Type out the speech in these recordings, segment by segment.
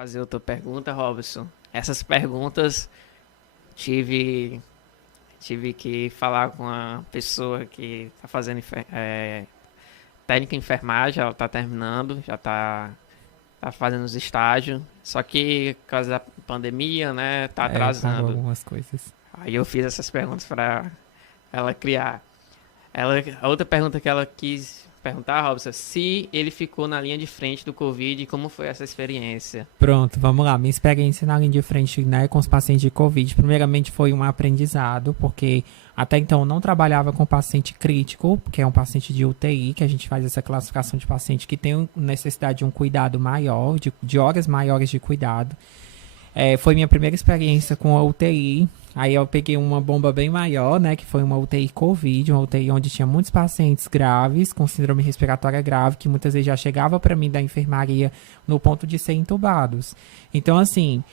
fazer outra pergunta, Robson. Essas perguntas tive tive que falar com a pessoa que está fazendo técnica em enfermagem, ela está terminando, já tá fazendo os estágios, só que por causa da pandemia, né, tá Parou atrasando. algumas coisas. Aí eu fiz essas perguntas para ela criar. A outra pergunta que ela quis perguntar, Robson, se ele ficou na linha de frente do Covid, como foi essa experiência? Pronto, vamos lá. Minha experiência na linha de frente, né, com os pacientes de Covid, primeiramente foi um aprendizado, porque até então eu não trabalhava com paciente crítico, que é um paciente de UTI, que a gente faz essa classificação de paciente que tem necessidade de um cuidado maior, de horas maiores de cuidado. Foi minha primeira experiência com a UTI. Aí eu peguei uma bomba bem maior, né? Que foi uma UTI Covid, uma UTI onde tinha muitos pacientes graves, com síndrome respiratória grave, que muitas vezes já chegava para mim da enfermaria no ponto de ser entubados. Então, assim,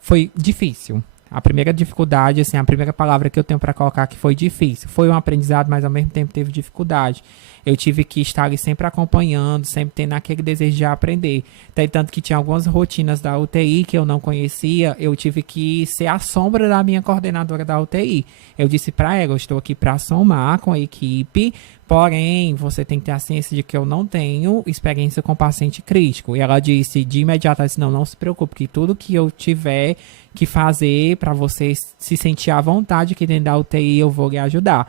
foi difícil. A primeira dificuldade, assim, a primeira palavra que eu tenho para colocar que foi difícil. Foi um aprendizado, mas ao mesmo tempo teve dificuldade. Eu tive que estar ali sempre acompanhando, sempre tendo aquele desejo de aprender. Tanto que tinha algumas rotinas da UTI que eu não conhecia, eu tive que ser a sombra da minha coordenadora da UTI. Eu disse para ela, eu estou aqui para somar com a equipe, porém, você tem que ter a ciência de que eu não tenho experiência com paciente crítico. E ela disse de imediato, ela disse, não se preocupe, que tudo que eu tiver que fazer para você se sentir à vontade aqui dentro da UTI, eu vou lhe ajudar.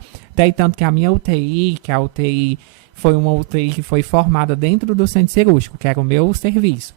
Tanto que a minha UTI, que a UTI foi uma UTI que foi formada dentro do centro cirúrgico, que era o meu serviço.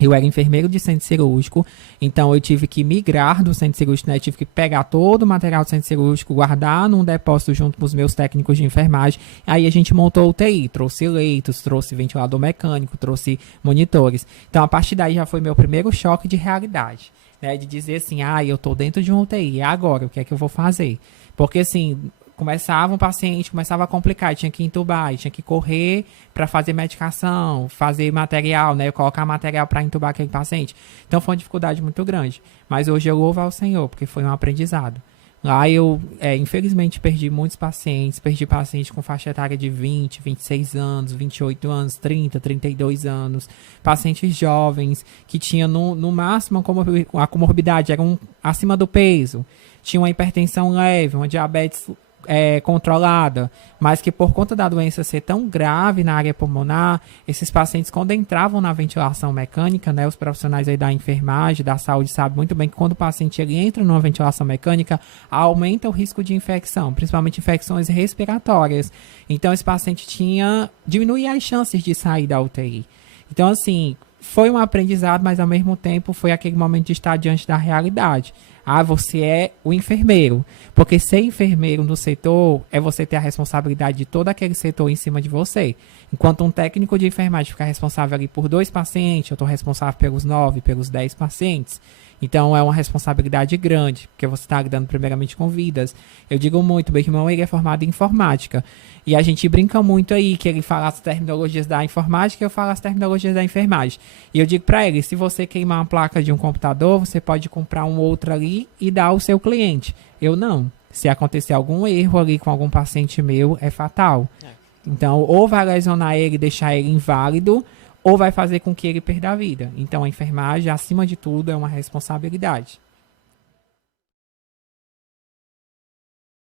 Eu era enfermeiro de centro cirúrgico, então eu tive que migrar do centro cirúrgico, né? Eu tive que pegar todo o material do centro cirúrgico, guardar num depósito junto com os meus técnicos de enfermagem. Aí a gente montou a UTI, trouxe leitos, trouxe ventilador mecânico, trouxe monitores. Então a partir daí já foi meu primeiro choque de realidade, né? De dizer assim, eu tô dentro de uma UTI, e agora? O que é que eu vou fazer? Porque assim, começava um paciente, começava a complicar, tinha que entubar, tinha que correr para fazer medicação, fazer material, né? Colocar material para entubar aquele paciente. Então foi uma dificuldade muito grande. Mas hoje eu louvo ao Senhor, porque foi um aprendizado. Lá eu, infelizmente, perdi muitos pacientes. Perdi pacientes com faixa etária de 20, 26 anos, 28 anos, 30, 32 anos. Pacientes jovens que tinham, no máximo, a comorbidade era acima do peso. Tinha uma hipertensão leve, uma diabetes controlada, mas que por conta da doença ser tão grave na área pulmonar, esses pacientes, quando entravam na ventilação mecânica, né, os profissionais aí da enfermagem, da saúde, sabem muito bem que quando o paciente ele entra numa ventilação mecânica, aumenta o risco de infecção, principalmente infecções respiratórias. Então, esse paciente diminuía as chances de sair da UTI. Então, assim, foi um aprendizado, mas ao mesmo tempo foi aquele momento de estar diante da realidade. Você é o enfermeiro. Porque ser enfermeiro no setor é você ter a responsabilidade de todo aquele setor em cima de você. Enquanto um técnico de enfermagem fica responsável ali por 2 pacientes, eu estou responsável pelos 9, pelos 10 pacientes. Então é uma responsabilidade grande, porque você está lidando primeiramente com vidas. Eu digo muito, meu irmão ele é formado em informática. E a gente brinca muito aí, que ele fala as terminologias da informática e eu falo as terminologias da enfermagem. E eu digo para ele, se você queimar uma placa de um computador, você pode comprar um outro ali e dar ao seu cliente. Eu não. Se acontecer algum erro ali com algum paciente meu, é fatal. Então, ou vai lesionar ele e deixar ele inválido, ou vai fazer com que ele perda a vida. Então, a enfermagem, acima de tudo, é uma responsabilidade.